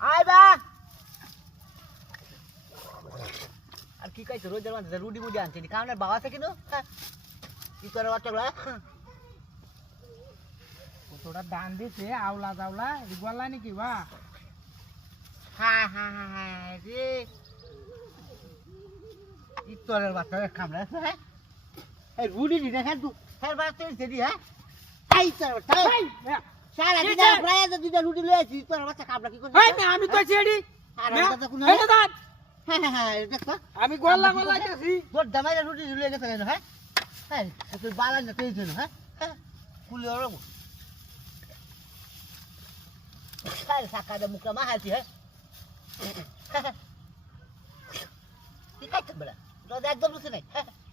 আয় বা আর কি কইছ রোজের মধ্যে রুডি মুডি আনছি নি কারণে বাবা থেকে নো কি করে বাচ্চাগুলা কতটা দান দিছে আওলা জাওলা ইগওয়ালা নাকি বা হ্যাঁ হ্যাঁ হ্যাঁ রে ইতরের বাচ্চা কামড়া হ্যাঁ এই রুডি দি দেখা তু ফের বাচ্চা সেদি হ্যাঁ এই তোর বাচ্চা সারা দিন প্রায় দুইটা রুটি লয়ে আছি তোর বাচ্চা কামড়া কি করছিস এই না আমি তো ছেড়ি এই না দাঁত হ্যাঁ হ্যাঁ হ্যাঁ দেখো আমি গলা গলা গেছি তোর দামাইরা রুটি লয়ে গেছে কেন হ্যাঁ হ্যাঁ তুই বালা না তুই জন্য হ্যাঁ কুলি ওরব কাল সাকাদা মুখা মাহাতি হ্যাঁ কি কাটছ বড়া রোদ একদম রুসে নাই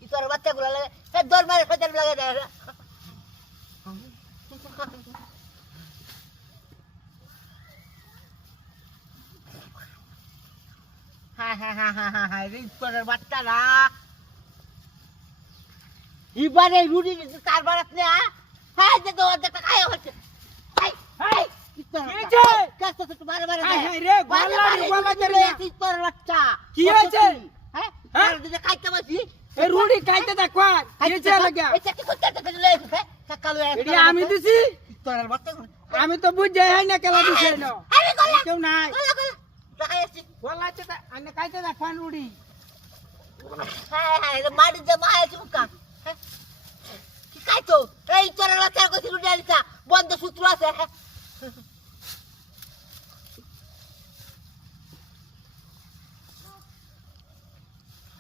ই তোর বাচ্চাগুলো লাগে হ্যাঁ দর মারে ফেদার লাগে দেয় হ্যাঁ হ্যাঁ হ্যাঁ হ্যাঁ হ্যাঁ হ্যাঁ রিস্করের বাচ্চারা এবারে রুটি চারবার আসলে হ্যাঁ যে তো অর্ধেকটা খাইয়া হচ্ছে কি হয়েছে হ্যাঁ খাইতে পারছি এই রুটি খাইতে দেখ আমি দিছি আমি তো বুঝাই হয় না কেলা দিছে না কেউ নাই গলাতে আনে খাইতে দেখ রুটি হ্যাঁ হ্যাঁ মাটি যে মা আছে মুখা কি খাইতো এই তোর বাচ্চার কইছি রুটি আলিতা বন্ধ সূত্র আছে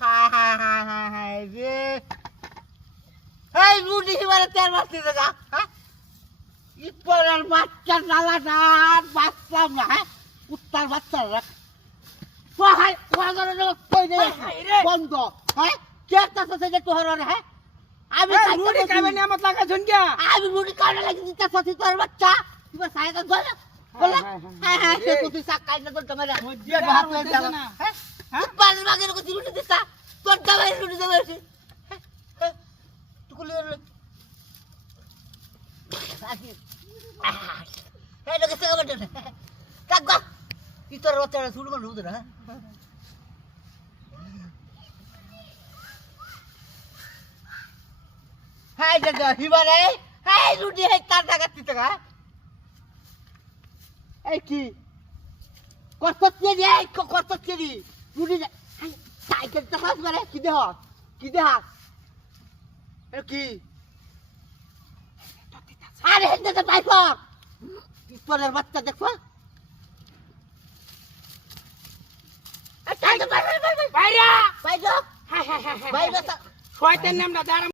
হ্যাঁ হ্যাঁ হ্যাঁ হ্যাঁ হ্যাঁ রে এই রুটি হিমারে তেল মারতে দেখা হ্যাঁ ইপরের বাচ্চা নালাটা বাচ্চা না হ্যাঁ কুত্তার বাচ্চা রাখ ওহাই ওহাজরে কই দে বন্ধ হ্যাঁ কেটা সসে যে তোর হ্যাঁ আমি রুটি খাবে নিয়ামত লাগা শুন কে আমি রুটি কাটে লাগি দিতে সসে তোর বাচ্চা তুই সাইডে ধর বল হ্যাঁ হ্যাঁ সে তুই সাক কাটে তো তোমার মধ্যে ভাত হয়ে যাবে হ্যাঁ হ্যাঁ পাঁচ ভাগের কো রুটি দিতা তোর দাও রুটি দেবে হ্যাঁ তুই লে আসি এই লোকে সে কবে কাগা কি তোর বাচ্চা শুরু করে রুদ না হাই জায়গা হিবারে হাই রুটি হাই তার টাকা দিতে গা এই কি কত কেজি এই কত কেজি রুটি হাই সাইকেল তো হাস মারে কি দেহ এ কি আরে হেন্দে তো পাইছর তোর বাচ্চা দেখো বাইরা বাইরে হ্যাঁ হ্যাঁ হ্যাঁ বাইরে শয়তান নামটা দাঁড়া